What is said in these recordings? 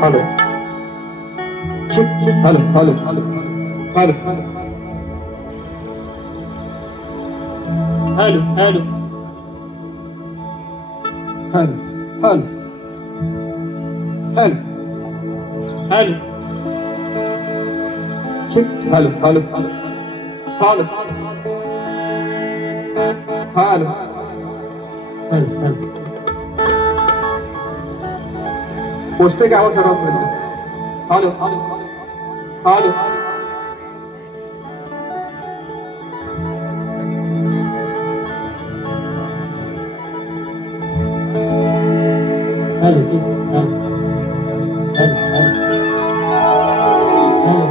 Hello. Hello. Hello. Hello. Hello. Hello. Hello. Hello. Hello. Hello. Hello. Hello. Hello. Hello. Hello. Hello. Hello. Hello. Hello. पोचते काय आवाज सर्वांपर्यंत? Hello hello hello hello ठीक hello hello hello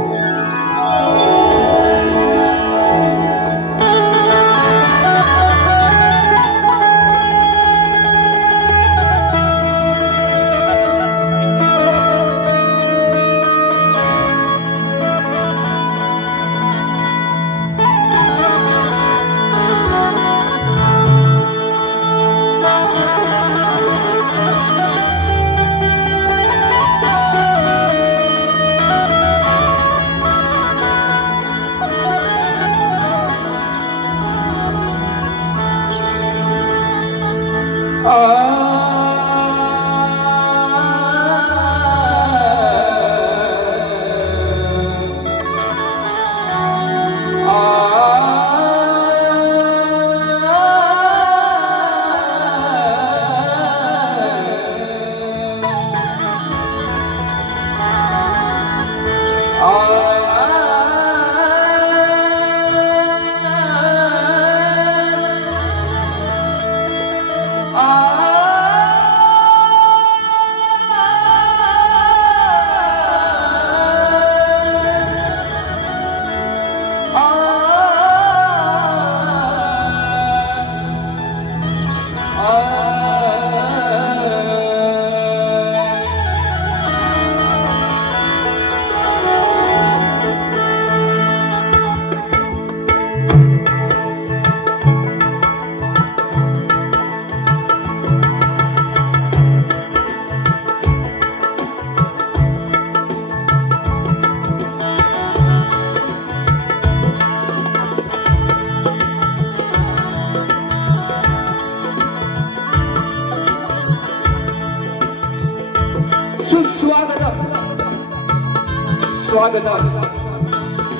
स्वागतम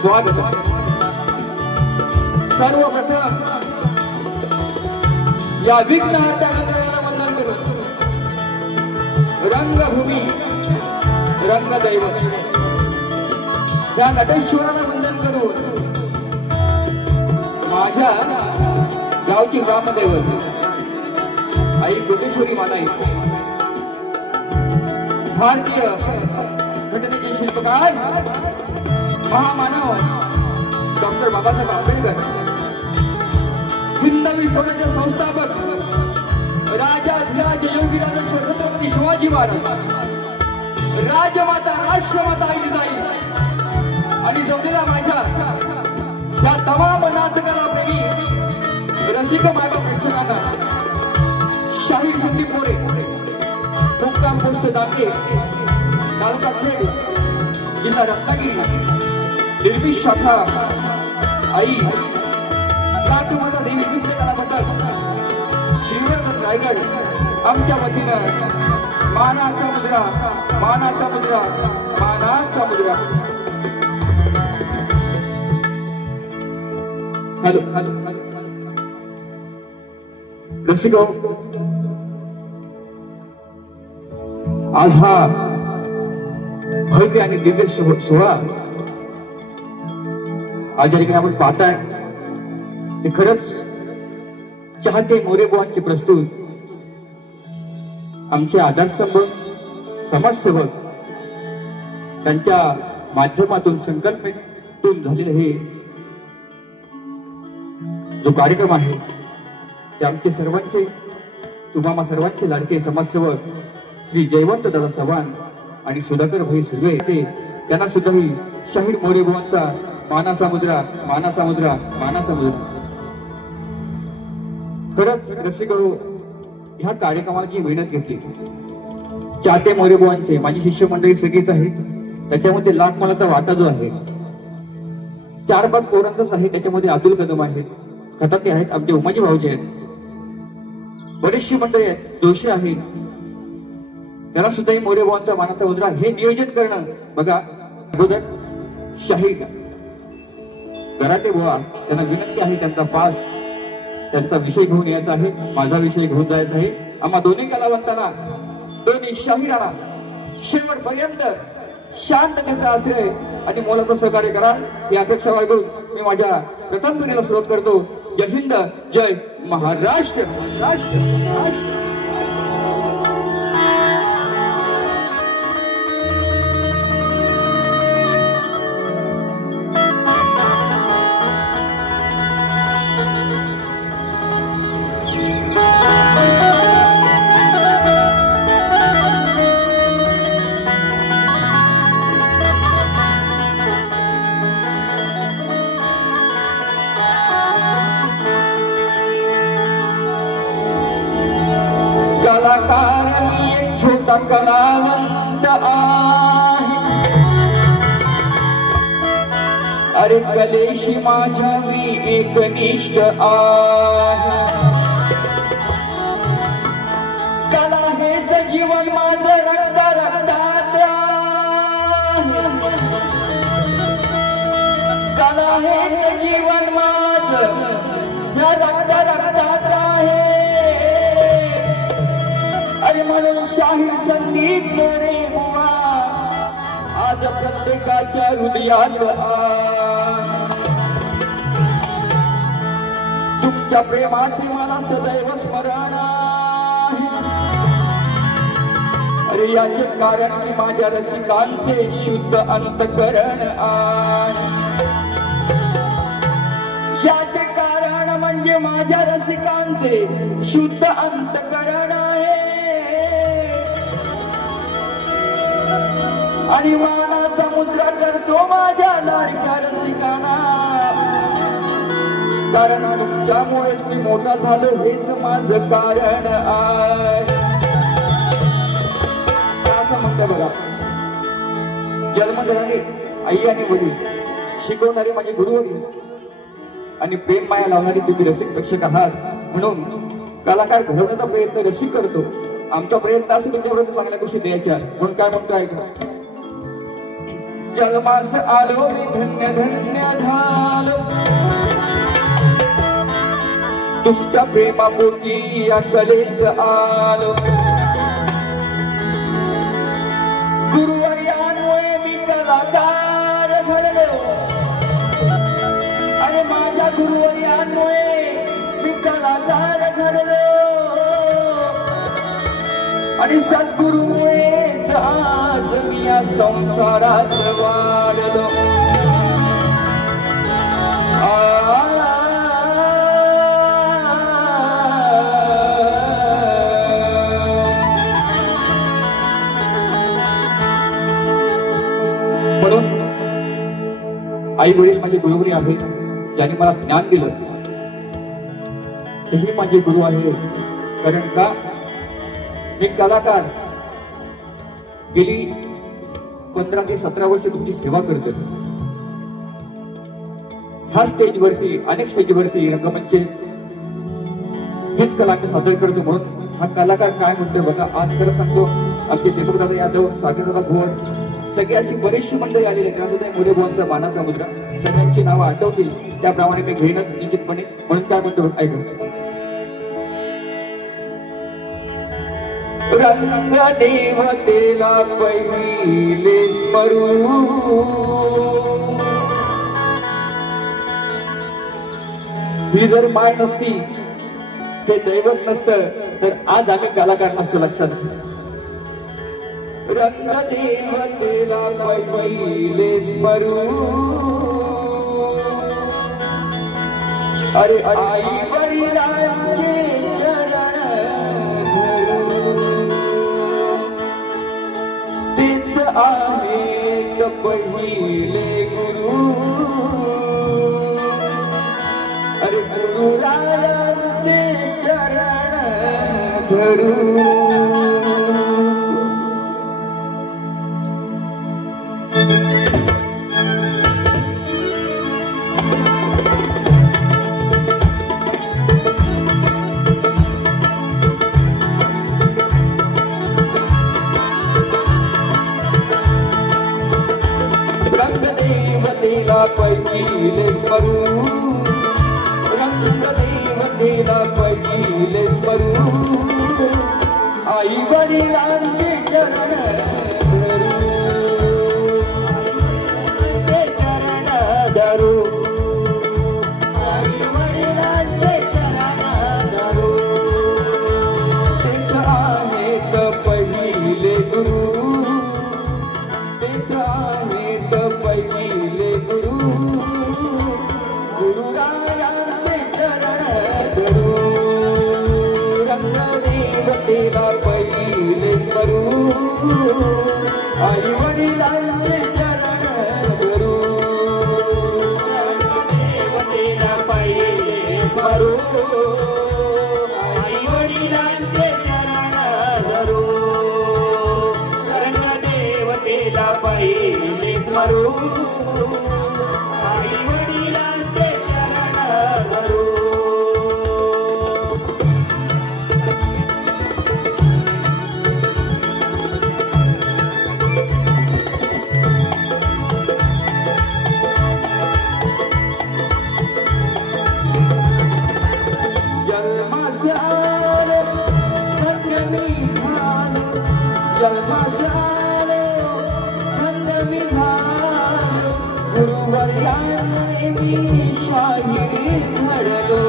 स्वागतम. सर्वप्रथम या विघ्नहर्त्याला वंदन करून रंगभूमी रंगदैवत त्या नटेश्वराला वंदन करून माझ्या गावची ग्रामदैवत आई कोटेश्वरी माता भारतीय घटनेचे शिल्पकार महामानव डॉक्टर बाबासाहेब आंबेडकर, हिंदवी स्वराज्य संस्थापक राजाधिराज योगीराज छत्रपती शिवाजी महाराज, राजमाता राष्ट्रमाता आईसाई आणि जमलेला माझ्या या तमाम नाचकला प्रेमी रसिक मायबाप प्रेक्षकांना शाहीर संदीप मोरे, मुक्काम पोस्ट दांडे, तालुका खेड, जिल्हा रत्नागिरी, निर्मित शाखा आई राजमाता देवी विद्यालयाबद्दल श्रीवर्धन रायगड आमच्या वतीनं मानाचा मुद्रा मानाचा मुद्रा मानाचा मुद्रा. हॅलो हॅलो रसिक, आज हा भव्य आणि दिव्य सोहळा आज या ठिकाणी आपण पाहताय ते खरंच चाहते मोरेबुवांचे प्रस्तुत आमचे आधारस्तंभ समाजसेवक त्यांच्या माध्यमातून संकल्पनेतून झालेले हे जो कार्यक्रम आहे ते आमचे सर्वांचे तुम्हा सर्वांचे लाडके समाजसेवक श्री जयवंत दादा चव्हाण आणि सुधाकर भाई सुर्वे त्यांना सुद्धा ही शाहीर मोरेबुवांचा मानाचा मुद्रा मानाचा मुद्रा मानाचा मुद्रा. खरंच रसिक ह्या कार्यक्रमाला जी मेहनत घेतली चाहते मोरेबुवांचे माझी शिष्य मंडळी सगळीच आहेत, त्याच्यामध्ये लाख मला तर वाटा जो आहे 4-5 पोरांचाच आहे, त्याच्यामध्ये अब्दुल कदम आहेत, खताते आहेत, आमचे उमाजी भाऊजी आहेत, बरेचशी मंडळी आहेत, जोशी आहेत, त्याला सुद्धा ही मोरेबुवांचा मानाचा मुद्रा हे नियोजन करणं बघा. अगोदर शाहीर गराटे बुवा त्यांना विनंती आहे त्यांचा पास त्यांचा विषय घेऊन यायचा आहे, माझा विषय घेऊन जायचा आहे. आम्हा दोन्ही कलावंतांना दोन्ही शाहिरांना शेवटपर्यंत शांततेचा आश्रय आणि मोलाचं सहकार्य करा ही अपेक्षा बाळगून मी माझ्या प्रथम पिढीला सुरुवात करतो. जय हिंद, जय महाराष्ट्र. राष्ट्र राष्ट्र एक छोटा कलावंत आहे, अरे कलेशी माझ्या मी एकनिष्ठ आहे. कला हेच जीवन माझं रक्त रक्तात आहे, कला हेच जीवन माझं या रक्त रक्तात आहे. अरे म्हणून शाहीर संदीप मोरेबुवा आज प्रत्येकाच्या हृदयात तुमच्या प्रेमाचे मला सदैव स्मरण आहे. अरे याचे कारण की माझ्या रसिकांचे शुद्ध अंतकरण आहे. याचे कारण म्हणजे माझ्या रसिकांचे शुद्ध अंतकरण आहे. आणि मानाचा मुद्रा करतो माझ्या लाडक्या रसिकांना, कारण तुमच्यामुळेच मी मोठा झालो हेच माझं कारण आहे. असं म्हणते बघा, जन्म देणारे आई आणि वडील, शिकवणारे माझे गुरुवडील आणि प्रेम माया लावणारी तुम्ही रसिक प्रेक्षक आहात. म्हणून कलाकार घडवण्याचा प्रयत्न रसिक करतो. आमचा प्रयत्न असं तुमच्याबरोबर चांगल्या गोष्टी द्यायच्या. म्हणून काय म्हणतो ऐका, जन्मास आलो मी धन्य धन्य झालो तुमच्या प्रेमापोटी या कलेत आलो गुरुवर्यांमुळे मी कलाकार घडलो अरे माझ्या गुरुवर्यांमुळे मी कलाकार घडलो आणि सद्गुरुमुळेच आज मी या संसारात वाढलो म्हणून आई वडील माझे गुरुवरी आहेत ज्यांनी मला ज्ञान दिलं तेही माझे गुरु आहे कारण का मी कलाकार गेली 15 ते 17 वर्ष तुमची सेवा करतो ह्या स्टेजवरती अनेक स्टेजवरती रंगमंचे हीच कला मी सादर करतो म्हणून हा कलाकार काय म्हणतो बघा आज खरं सांगतो आमचे दीपकदादा यादव सागरदादा भोवन सगळी अशी बरीचशी मंडळी आलेली आहेत सुद्धा मोरे भुवनचा मानाचा मुद्रा सगळ्यांची नावं आठवतील त्याप्रमाणे मी घेणं निश्चितपणे म्हणून काय म्हणतो ऐकून रंग देवतेला पहिले स्मरू ही जर माय नसती हे दैवत नसतं तर आज आम्ही कलाकार नसतो लक्षात रंग देवतेला पहिले स्मरू अरे आई वडिलांचे आहेत पहिले गुरु अरे गुरुरायांचे चरण धरू पहिले स्मरू रंग देवतेला पहिले स्मरू आई वडिलांचे चरण धरू आई वडिलांचे चरण धरू तेच आहेत पहिले गुरु तेच आहेत पहिले गुरु गुरुरायांचे चरण धरू रंग देवतेला पहिले स्मरू आई वडिलांचे चरण धरू रंग देवतेला पहिले स्मरू आई वडिलांचे चरण धरू रंग देवतेला पहिले स्मरू आई वडिलांचे चरण धरू जन्मास आलो धन्य मी झालो जन्मास आलो धन्य मी झालो गुरुवर्यांमुळे मी शाहीर घडलो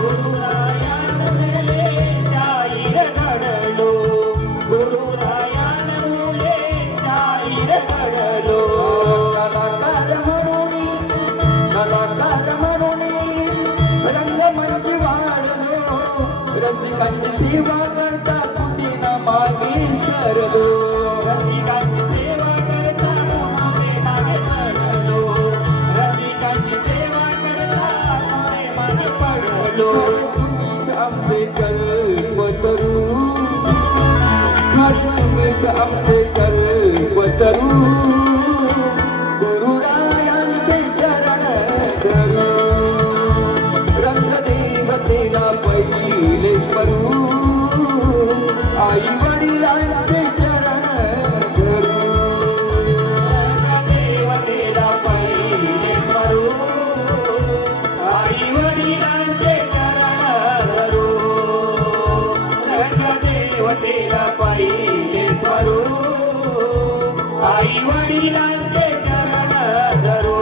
गुरुरायांमुळे शाहीर घडलो गुरुरायांमुळे शाहीर घडलो कलाकार म्हणून रंगमंची वाढलो रसिकांची सेवा करता कुठे ना मागे सरलो रसिकांची सेवा करता मागे नाही पडलो रसिकांची सेवा करता मागे पडलो तुम्हीच आमचे कल्पतरू तुम्हीच आमचे कल्पतरू गुरुरायांचे चरण धरू रंग देवतेला पहिले स्मरू आई वडिलांचे चरण धरू रंग गेला पाहिले स्वरूप आई वडिलांचे चरण धरू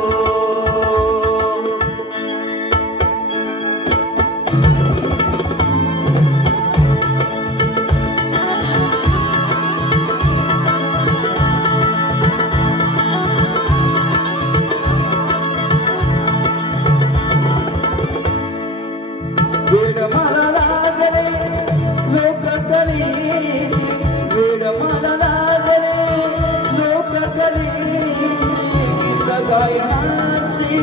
वेड मला लागले लोक कलीचे वेड मला लागले लोक कलीचे गीत गायनाचे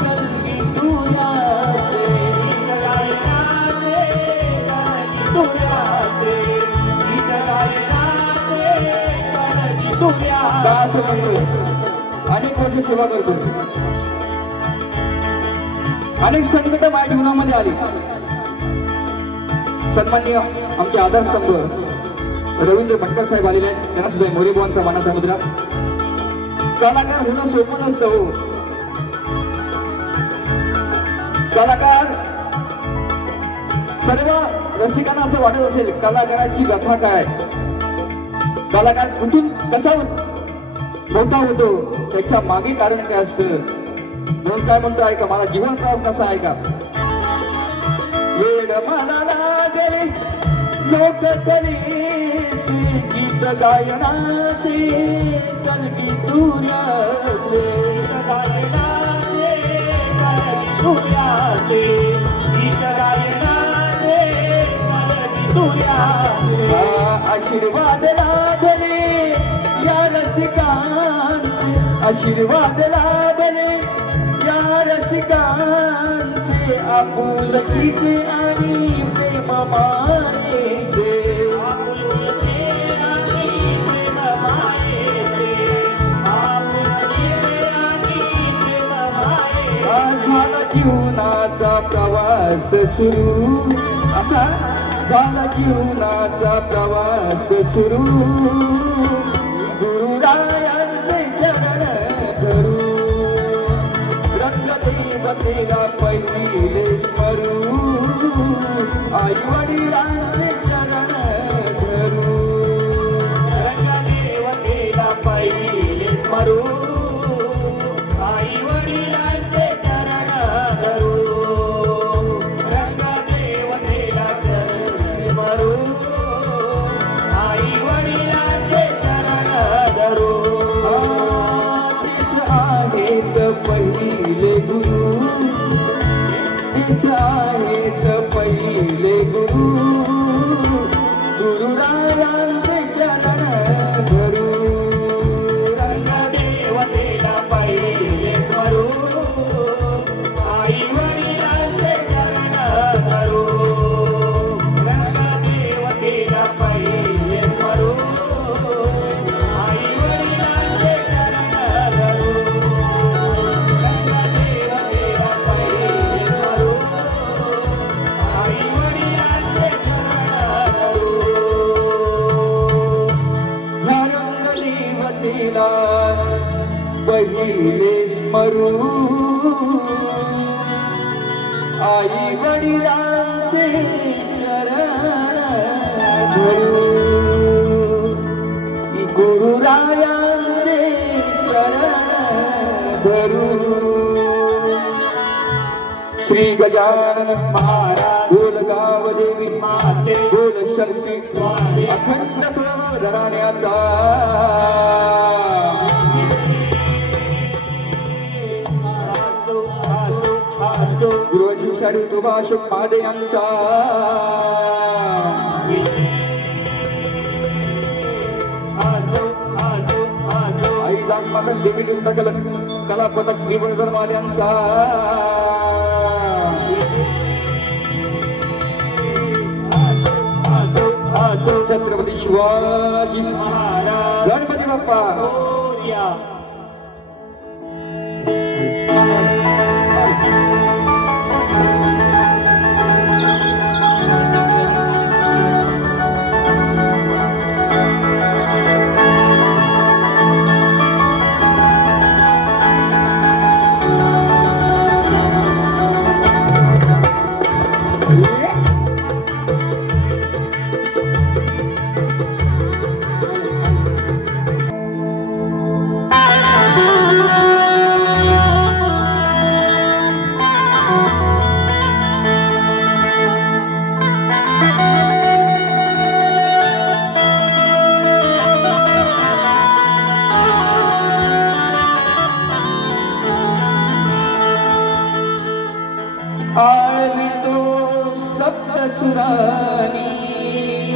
कलगी तुझ्याचे गीत गायनाचे कलगी तुझ्याचे गीत गायनाचे कलगी तुझ्याचे दास म्हणतो अनेक वर्ष सेवा करतो अनेक संकट माझ्या जीवनामध्ये आली सन्माननीय आमचे आदरस्तंभ रवींद्र भटकर साहेब आलेले आहेत त्यांना सुद्धा मोरेबुवांचा मानाचा मुद्रा कलाकार होणं सोपं नसतं हो कलाकार सर्व रसिकांना असं वाटत असेल कलाकाराची कथा काय कलाकार कुठून कसा मोठा होतो त्याच्या मागे कारण काय असतं म्हणून काय म्हणतो ऐका मला जीवन प्रवास कसा आहे का वेड मला लागले लोक कलेचे गीत गायनाचे कलगी तुझ्याचे गीत गायनाचे कलगी तुझ्याचे गीत गायनाचे कलगी तुझ्याचे आशीर्वाद लाभले या रसिकांचे आशीर्वाद लाभले या रसिकांचे आपुलकीचे आणि प्रेम मायेचे आपुलकीचे आणि प्रेम मायेचे आपुलकीचे आणि प्रेम मायेचे झाला जीवनाचा प्रवास सुरू असा झाला जीवनाचा प्रवास सुरू गुरुरायांचे चरण धरू रंगदेवतेला पहिले स्मरू आई वडिलांचे चरण धरू रंगदेवतेला पहिले स्मरू आई वडिलांचे चरण धरू रंगदेवतेला चरण स्मरू आई वडिलांचे चरण धरू तेच आहेत पहिले गुरु तेच आहेत पहिले गुरु गुरुरायांचे चरण धरू रंगदेवतेला पहिले स्मरू आई वडिलांचे चरण धरू रंगदेवतेला पहिले स्मरू आई वडिलांचे चरण धरू रंगदेवतेला पहिले स्मरू आई वडिलांचे चरण धरू ह्या रंगदेवतेला पहिले स्मरू आई वडिलांचे चरण धरू गुरुरायांचे चरण धरू श्री गजानन महाराज बोल गाव देवी माते बोल शक्ती स्वामी अखंड घराण्याचा गृहशिवशारी सुभाष पाडे यांचा आई दानमाता देवी कला पदक श्री यांचा छत्रपती शिवाजी महाराज गणपती बाप्पा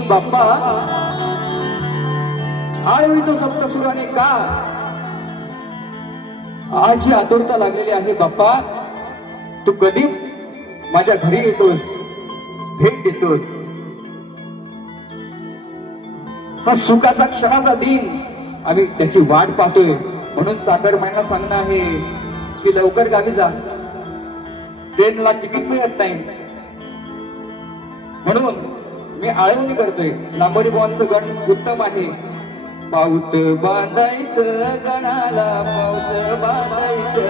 बाप्पा आळवितो सप्तसुराने का? आज ही आतुरता लागलेली आहे बाप्पा, तू कधी माझ्या घरी येतोस, भेट देतोस. हा सुखाचा क्षणाचा दिन आम्ही त्याची वाट पाहतोय. म्हणून चाकरमान्यांना सांगणं आहे की लवकर गावी जा, ट्रेनला तिकीट मिळत नाही. म्हणून मी आळवणी करतोय. लांबोडी बुवांचं गण उत्तम आहे. पाऊत बांधायचं गणाला, पाऊत बांधायचं.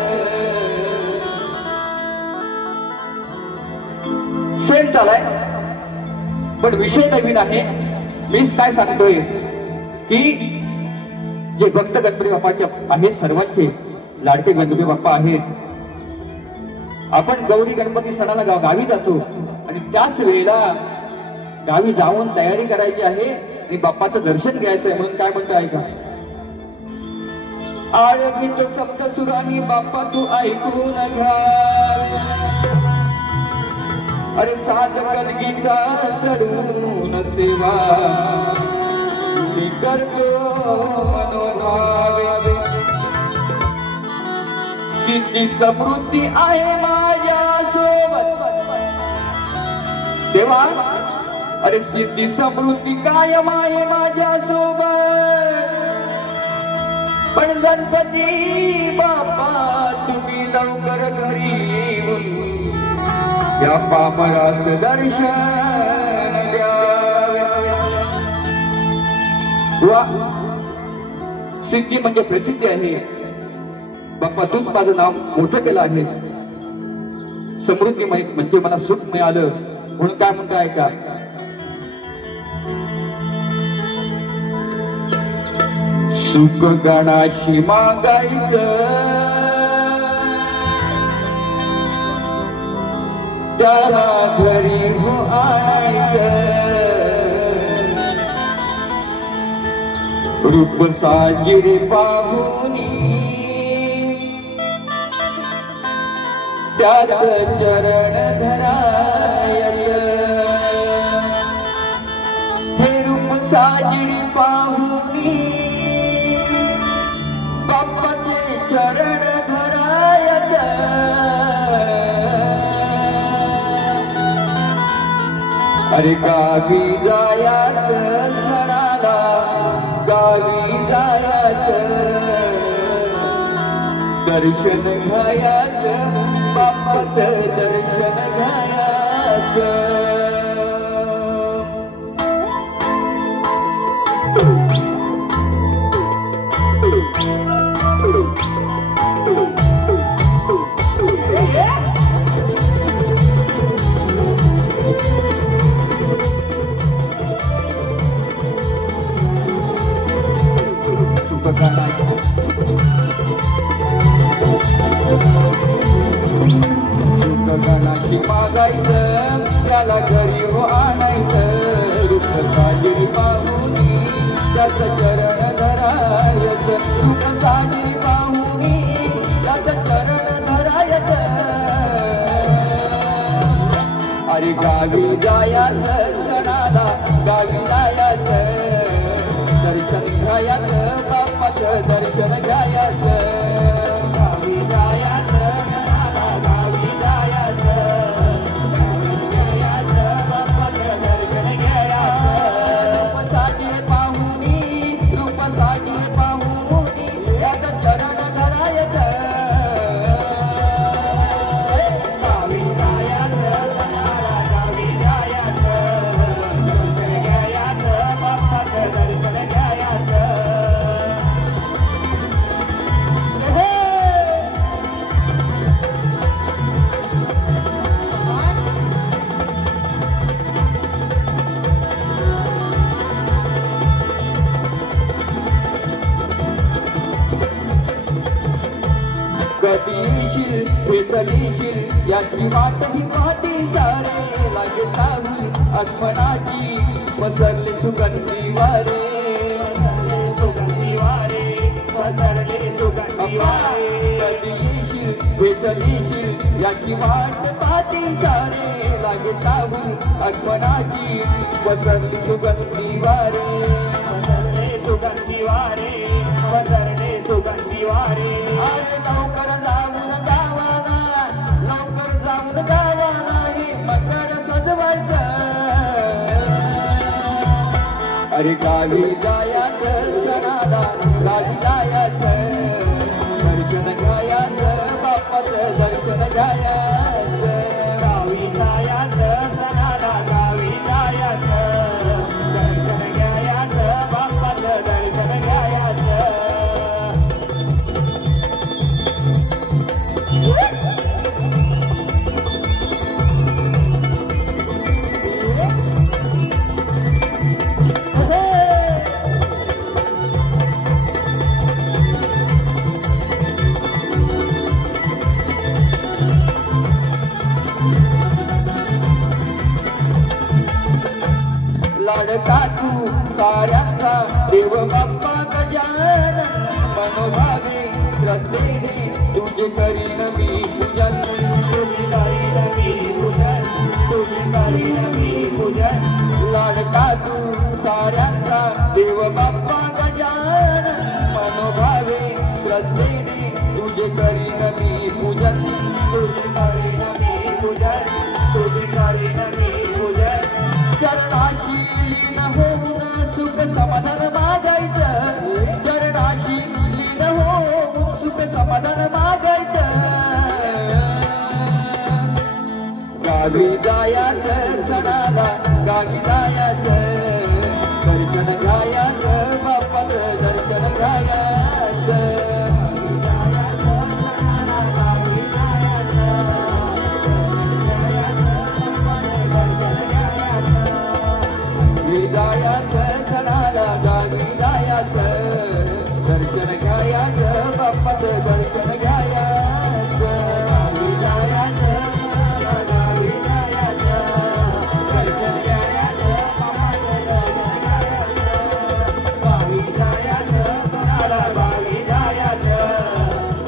सेल चालाय पण विषय नवीन आहे. मी काय सांगतोय की जे भक्त गणपती बाप्पाचे आहेत, सर्वांचे लाडके गणपती बाप्पा आहेत. आपण गौरी गणपती सणाला गावी जातो आणि त्याच वेळेला गावी जाऊन तयारी करायची आहे आणि बाप्पाचं दर्शन घ्यायचंय. म्हणून काय म्हणतो ऐका. आळवितो सप्तसुरांनी बाप्पा तू ऐकून घ्या. अरे सात कलगीचा चढून सेवा मी करतो मनोभावे. सिद्धी समृद्धी आहे माझ्या सोबत देवा. अरे सिद्धी समृद्धी कायम आहे माझ्या सोबत. पण गणपती बाप्पा तुम्ही लवकर घरी येऊन या पामरास दर्शन द्यावे. सिद्धी म्हणजे प्रसिद्धी आहे. बाप्पा तूच माझं नाव मोठं केलं आहे. समृद्धी म्हणजे मला सुख मिळालं. म्हणून काय म्हणतो ऐका. सुख गणाशी मागायचं, त्याला घरी हो आणायचं. रूप साजिरे पाहुनी त्याच चरण धरायचं. हे रूप साजिरे पाहुनी बाप्पाचे चरण धरायचं. अरे गावी जायाचं सणाला, गावी जायाचं. दर्शन घ्यायचं बाप्पाचं, दर्शन घ्यायचं. गणाशी मागायचं, त्याला घरी हो आणायचं. रूप साजिरी पाहुनी त्याचं चरण धरायचं. रूप साजिरी पाहुनी त्याचं चरण धरायचं. अरे गावी जायाचं सणाला, गावी जायाचं. दर्शन घ्यायचं बाप्पाचं, दर्शन घ्यायचं. गावी जायाचं सणाला, गावी जायाचं. गावी जायाचं बाप्पाचं, दर्शन घ्यायचं. रूप साजिरे पाहुनी, रूप साजिरे पाहुनी याचं चरण धरायचं. गावी जायाचं सणाला, गावी जायाचं. दर्शन घ्यायचं बाप्पाचं, दर्शन घ्यायचं. कधी येशील फेसलीशील याची वाट ही पाहती सारे. लागे चाहूल आत्मनाची पसरले सुगंधी वारे. सुगंधी वारे पसरले सुगंधी वारे. कधी येशील फेसलीशील याची वाट माती सारे लागे ताबू आठवणाची वसंती सुगंधी वारे वसरणे सुगंधी वारे वसरणे सुगंधी वारे अरे लवकर जाऊन गावाला लवकर जाऊन गावाला हे मकर सजवायचं अरे गावी जायाचं सणाला गावी जायाचं दर्शन घ्यायाचं बाप्पाचं दर्शन घ्यायाचं गावी जायाचं सणाला गावी जायाचं दर्शन घ्यायाचं बाप्पाचं दर्शन घ्यायाचं लाडका तू साऱ्यांचा देव बाप्पा गजानन मनोभावे श्रद्धेने तुझे करीन मी पूजन तुझी करीन मी पूजन तुझी करीन मी पूजन लाडका तू साऱ्यांचा देव बाप्पा गजानन मनोभावे श्रद्धेने तुझे करीन मी पूजन तुझी करीन मी पूजन तुझी करीन मी पूजन चरणाशी लीन होऊन सुख समाधान मागायचं चरणाशी लीन होऊन सुख समाधान मागायचं गावी जायाचं सणाला गावी जायाचं दर्शन घ्यायाचं बाप्पाचं दर्शन घ्यायाचं जायाचं सणाला गावी जायाचं दर्शन घ्यायाचं बाप्पाचं दर्शन घ्यायाचं गावी जायाचं सणाला गावी जायाचं दर्शन घ्यायाचं बाप्पाचं दर्शन घ्यायाचं गावी जायाचं सणाला गावी जायाचं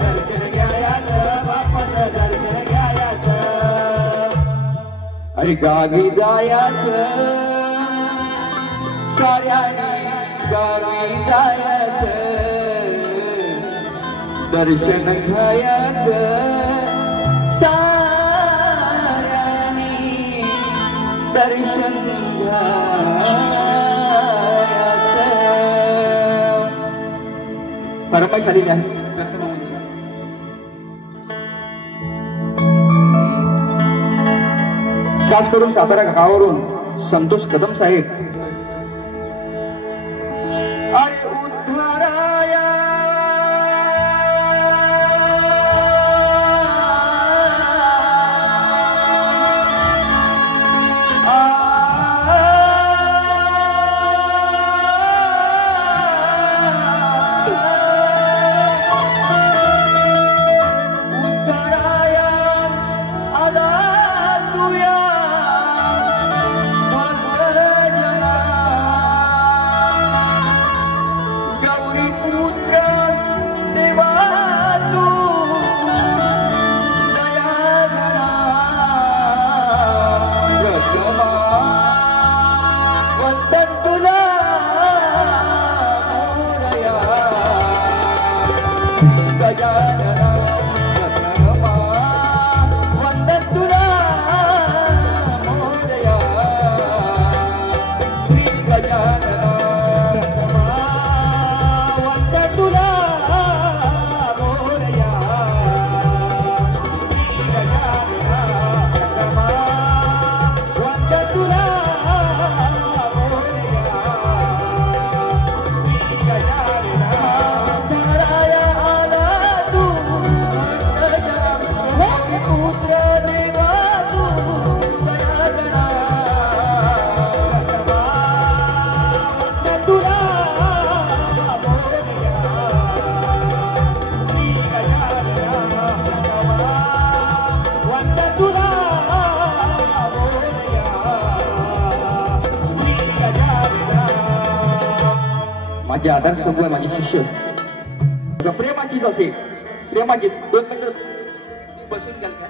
दर्शन घ्यायाचं बाप्पाचं दर्शन घ्यायाचं अरे गावी जायाचं साऱ्याने गावी जायचं दर्शन घ्यायचं साऱ्याने दर्शन घ्यायचं फरमाईश आलेली आहे खास करून सातारा गावावरून संतोष कदम साहेब अरे उद्धाराया उद्धाराया आला तुया माझे आदर्श समूह माझे शिष्य प्रेमाचीच असेल प्रेमाची 2 मिनिटं बसून घ्याल काय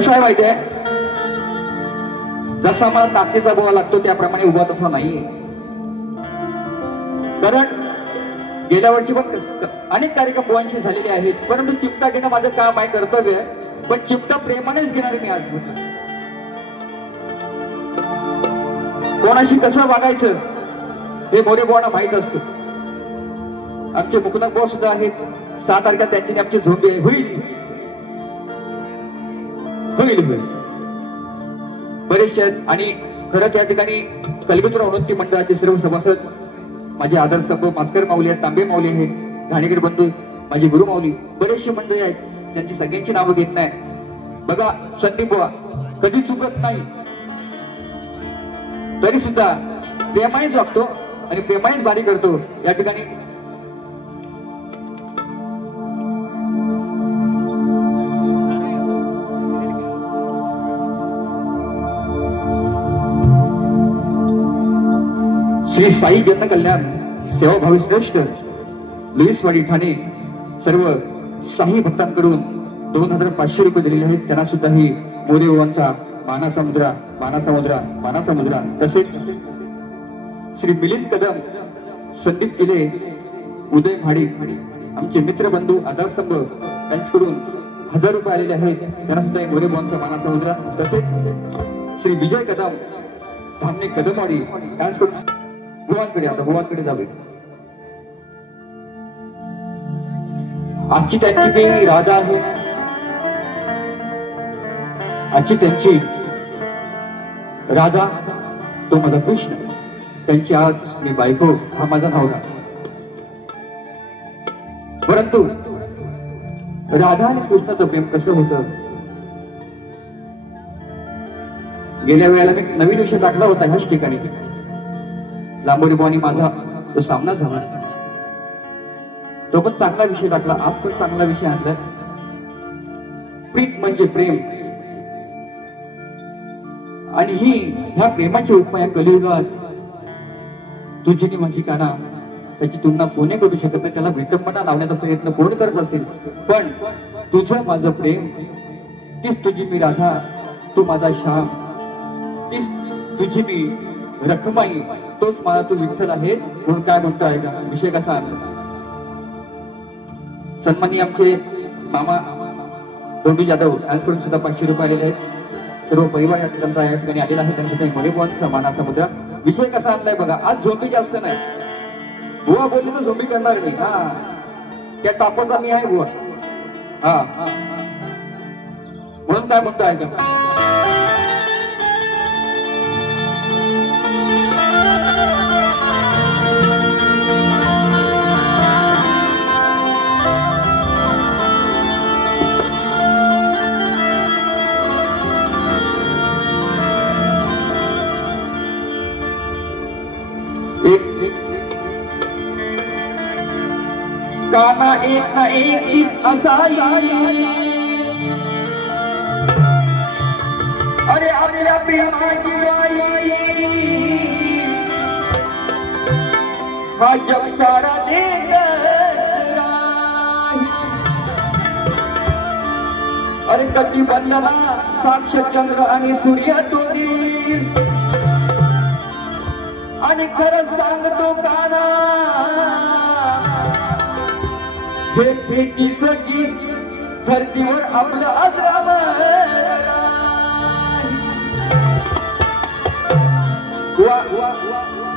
कसं आहे माहिती आहे, जसा मला ताकदीचा बोला लागतो त्याप्रमाणे उभा तसा नाहीये. कारण गेल्या वर्षी पण अनेक कार्यक्रम बुवांशी झालेले आहेत, परंतु चिमटा घेणं माझं काम आहे, कर्तव्य आहे. पण चिमटा प्रेमानेच घेणार मी आज. कोणाशी कसं वागायचं हे मोरे बुवांना माहित असतं. आमचे मुकुंद बुवा सुद्धा आहेत. 6 तारखेला त्यांची आमची झोंबी आहे. होईल होईल होईल बरेचसे आहेत. आणि खरं त्या ठिकाणी कलगीतुरा उन्नती मंडळाचे सर्व सभासद, माझे आदर्शस्तंभ मास्कर माऊली आहेत, तांबे माऊली आहेत, घाणेकर बंधू, माझे गुरु माऊली, बरेचसे मंडळी आहेत. त्यांची सगळ्यांची नावं घेत नाही. बघा संदीप बुवा कधी चुकत नाही, तरी सुद्धा प्रेमानेच वागतो आणि प्रेमानेच बारी करतो. या ठिकाणी श्री साई जनकल्याण सेवाभावी श्रेष्ठ लुईसवाडी ठाणे सर्व साई भक्तांकडून 2500 रुपये दिलेले आहेत. त्यांना सुद्धा ही मोरे बुवांचा मानाचा मुद्रा, मानाचा मुद्रा, मानाचा मुद्रा. तसेच श्री मिलिंद कदम, संदीप किले, उदय म्हाडी, आमचे मित्र बंधू आधारस्तंभ यांच्याकडून 1000 रुपये आलेले आहेत. त्यांना सुद्धा मोरे बुवांचा मानाचा मुद्रा. तसेच श्री विजय कदम, धामणे कदमवाडी यांच्याकडून बुवांकडे, आता बुवांकडे जावे. आजची त्यांची ती राधा आहे, आजची त्यांची राधा तो माझा कृष्ण, त्यांची आज मी बायको, हा माझा नवरा. परंतु राधा आणि कृष्णाचं प्रेम कसं होतं, गेल्या वेळेला मी नवीन विषय टाकला होता ह्याच ठिकाणी. लांबोरी बुवांनी माझा तो सामना झाला, तो पण चांगला विषय टाकला. आज पण चांगला विषय आणलाय. प्रीत म्हणजे प्रेम, आणि ही ह्या प्रेमाची उपमा या कलियुगात तुझी नि माझी काना, त्याची तुलना कोणी करू शकत नाही. त्याला विटंबना लावण्याचा प्रयत्न कोण करत असेल, पण तुझं माझं प्रेम, तीच तुझी मी राधा, तू माझा श्याम, तीच तुझी मी रखमाई, तोच मला तू विठ्ठल आहे. म्हणून काय म्हणतो आहे का विषय कसा आणला. सन्माननीय आमचे मामा दोंडू जाधव यांच्याकडून सुद्धा 500 रुपये आलेले आहेत. सर्व परिवार या ठिकाणी आलेला आहे. त्यांचा मोरे बुवांचा मानाचा मुद्रा. विषय कसा आणलाय बघा. आज झोंबी जास्त नाही, बुवा बोलले तर झोंबी करणार मी. हा, त्या तापाचा मी आहे बुवा. हा, म्हणून काय म्हणतो आहे का. काना एक ना एक इस असाई, अरे आपल्या प्रेमाची वाई, हा जग सारा देत राही. अरे कधी बंधना साक्ष चंद्र आणि सूर्य तोरी, आणि खरं सांगतो काना, हे प्रीतीचं गीत धरतीवर आपलं अजरामर.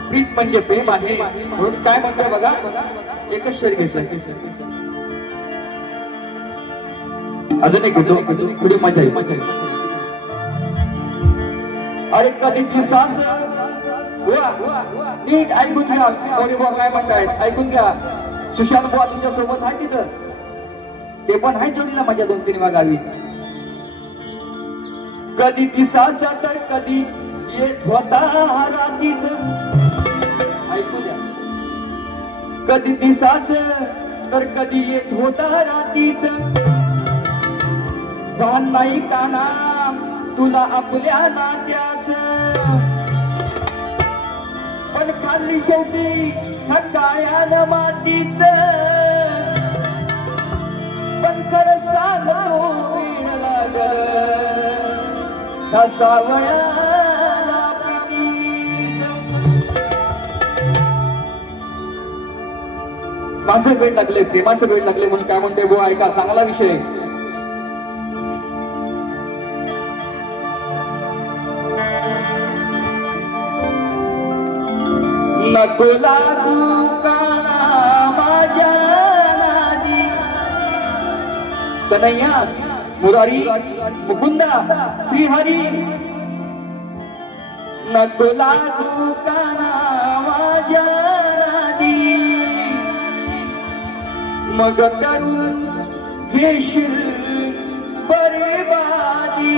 प्रीत म्हणजे प्रेम आहे. म्हणून काय म्हणतोय बघा, एकच शरीर घेतलं. अजून एक घेतो, थोडी मजा येईल. अरे कधी दिसाच नीट ऐकून घ्या. मोरे बुवा काय म्हणतायत ऐकून घ्या. सुशांत बुवा तुमच्या सोबत आहे तिथं, ते पण आहे जोडीला माझ्या 2-3 गावी. कधी दिसाचा तर कधी येत होता रात्रीच, ऐकू द्या. कधी दिसाच तर कधी येत होता रात्रीच, भान नाही काना तुला आपल्या नात्याच. पण खाल्ली शेवटी काळ्यानं मातीच, पण खरं सांगतो वेळ लागल. ह्या सावळ्याला प्रीतीचं. माझं वेळ लागले, प्रेमाचं वेळ लागले म्हणून काय म्हणते बुवा, ऐका चांगला विषय. नको लागू काना माझ्या नादी. कन्हैया, मुरारी, मुकुंदा, श्रीहरी, नको लागू काना माझ्या नादी. मग करून घेशील बरबादी.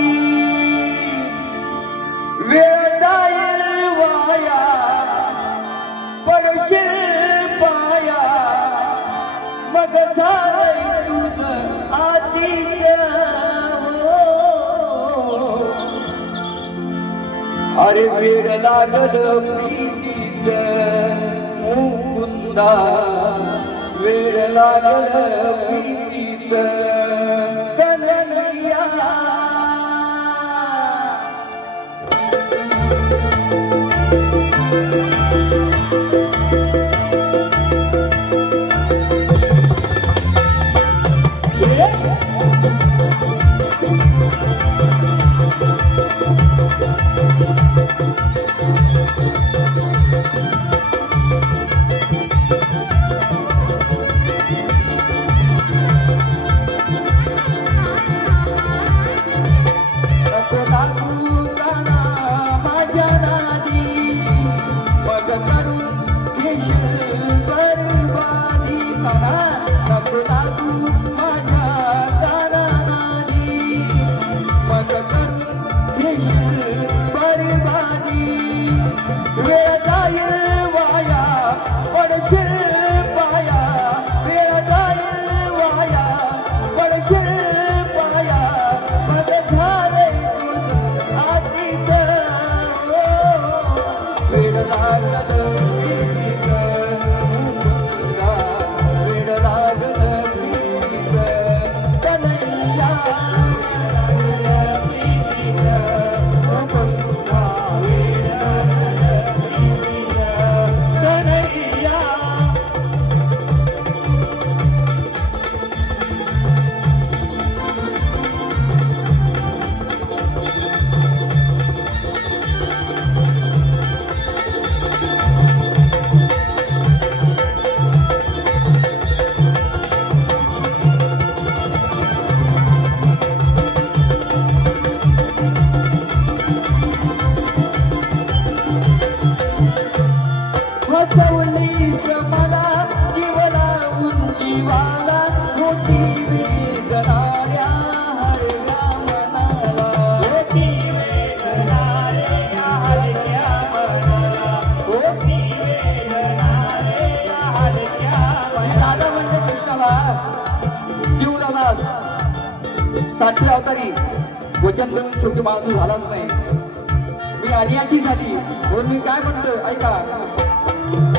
वेळ जाईल वाया, पडशील पाया. मग झालंय तुझं आधीच हो. अरे वेळ लागलं प्रीतीचं मुकुंदा, वेळ लागलं प्रीतीचं कन्हैया. साठी अवतारी वचन देऊन शेवटी माझं झालाच नाही. मी अनियाची झाली म्हणून मी काय म्हणतो ऐका.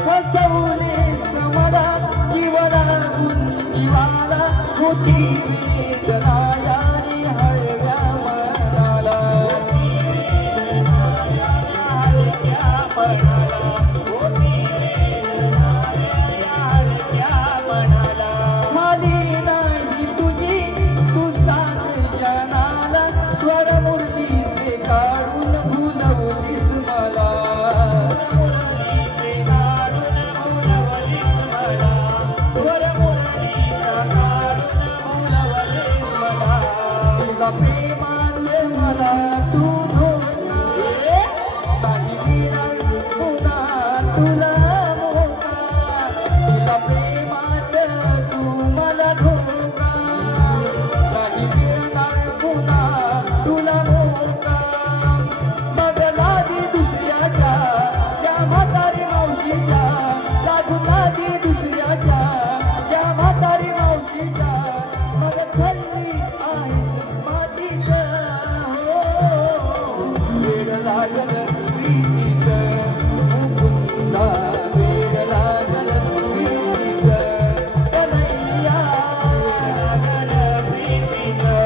फसवलेस मला जीवना जीवाला होती वेदना यानी हळव्या मनाला. खाली नाही तुझी तू साथ जनाला. स्वर मुरलीचे काढून भुलवलीस मला. तुला प्रेमाने मला तू धोका नाही मिळाल पुन्हा तुला मोका. तुला प्रेमात तू मला धोका नाही मिळणार पुन्हा तुला मोका. मग लादी दुसऱ्याच्या त्या म्हातारी मावशीच्या. लागून लादी दुसऱ्याच्या त्या म्हातारी मावशीच्या. मग खाल्ली आहेस मातीचं हो. वेळ लागल प्रीतीचं मुकुंदा. वेळ लागल प्रीतीचं कन्हैया. वेळ लागल प्रीतीचं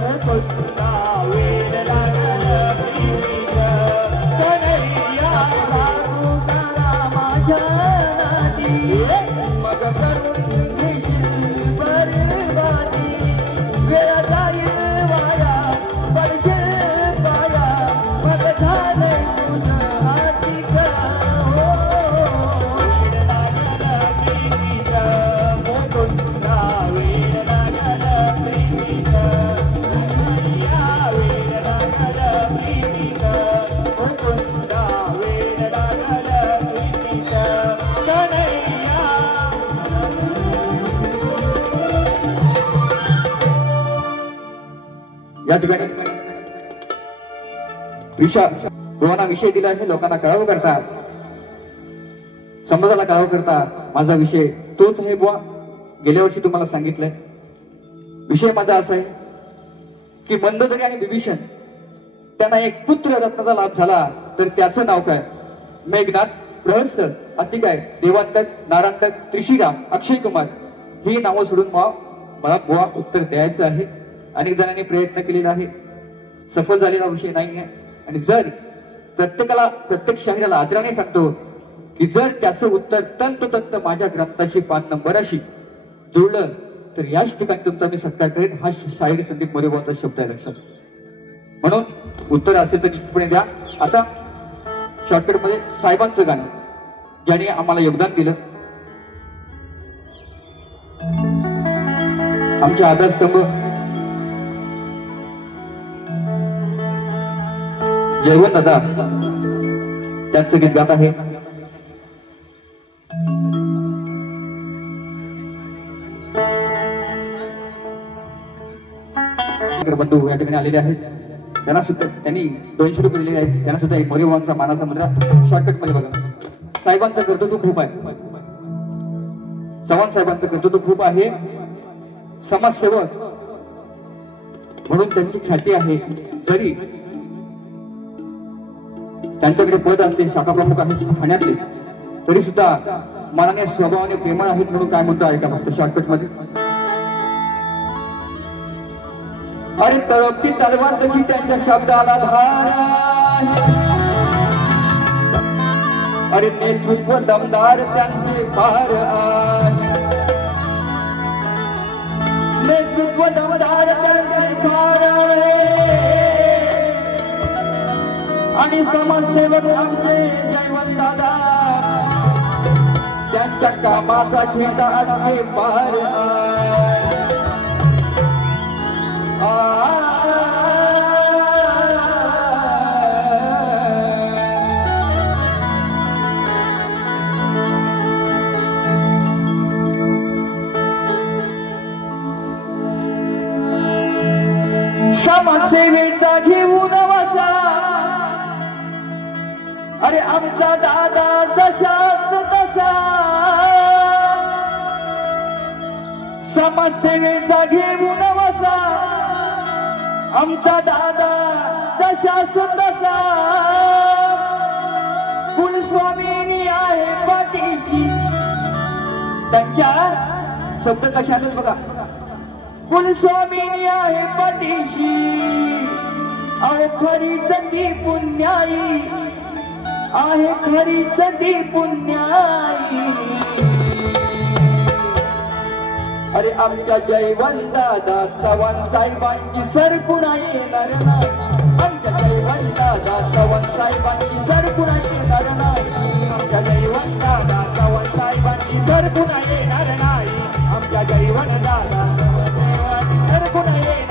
मुकुंदा. वेळ लागल या ठिकाणी बुवांना विषय दिला आहे, लोकांना कळावं करता, समाजाला कळावं करता माझा विषय तोच आहे बुवा. गेल्या वर्षी तुम्हाला सांगितलंय विषय माझा असा आहे की मंदोदरी आणि विभीषण त्यांना एक पुत्र रत्नाचा लाभ झाला, तर त्याचं नाव काय? मेघनाथ, प्रहस्त, अतिकाय, देवांतक, नारांतक, त्रिशिका, अक्षय कुमार ही नावं सोडून मला बुवा उत्तर द्यायचं आहे. अनेक जणांनी प्रयत्न केलेला आहे, सफल झालेला विषय नाही आहे. आणि जर प्रत्येक शाहिराला आदराने सांगतो की जर त्याचं उत्तर तंतोतंत माझ्या ग्रंथाशी 5 नंबराशी जुळलं तर याच ठिकाणी तुमचा मी सत्कार करेन. हा शाहीर संदीप मोरेबांचा शब्द आहे, लक्षात. म्हणून उत्तर असेल तर निश्चितपणे द्या. आता शॉर्टकट मध्ये साहेबांचं गाणं, ज्याने आम्हाला योगदान दिलं, आमचे आधारस्तंभ जयवंत दादा त्यांचं गीत गात आहे. बंधू या ठिकाणी आलेले आहेत, त्यांना सुद्धा त्यांनी 200 रुपये दिलेले आहेत. त्यांना सुद्धा एक मोरेबांचा मानाचा मुद्रा शॉर्टकट मध्ये बघा. साहेबांचं कर्तृत्व खूप आहे, चव्हाण साहेबांचं कर्तृत्व खूप आहे. समाजसेवक म्हणून त्यांची ख्याती आहे. जरी त्यांच्याकडे पद असते, शाखा प्रमुख आहेत ठाण्यातले, तरी सुद्धा मनाने स्वभावाने प्रेमळ आहेत. म्हणून काय म्हणतो ऐका फक्त शॉर्टकट मध्ये. अरे तळपती तलवार तशी त्यांच्या शब्दाला भार आहे, अरे नेतृत्व दमदार त्यांचे फार आहे, नेतृत्व दमदार त्यांचे फार आहे. आणि समाजसेवक आमचे जयवंत दादा त्यांच्या कामाचा झेंडा अडके पार आहे. समाजसेवेचा घेऊन वसा, अरे आमचा दादा जशाच तसा. समाजसेवेचा घेऊन वसा, आमचा दादा तशाच तसा. कुलस्वामिनी आहे पाठीशी, त्यांच्या शब्द कशाने बघा. कुलस्वामिनी आहे पाठीशी, आहे खरीच ती पुण्याई, आहे खरीच ती पुण्याई. अरे आमच्या जयवंत दादा चव्हाण साहेबांची सरकून येणार नाही, आमच्या जयवंत दादा चव्हाण साहेबांची सरकून येणार नाही, आमच्या जयवंत दादा चव्हाण साहेबांची सरकून येणार नाही, आमच्या जयवंत दादा सरकून येणार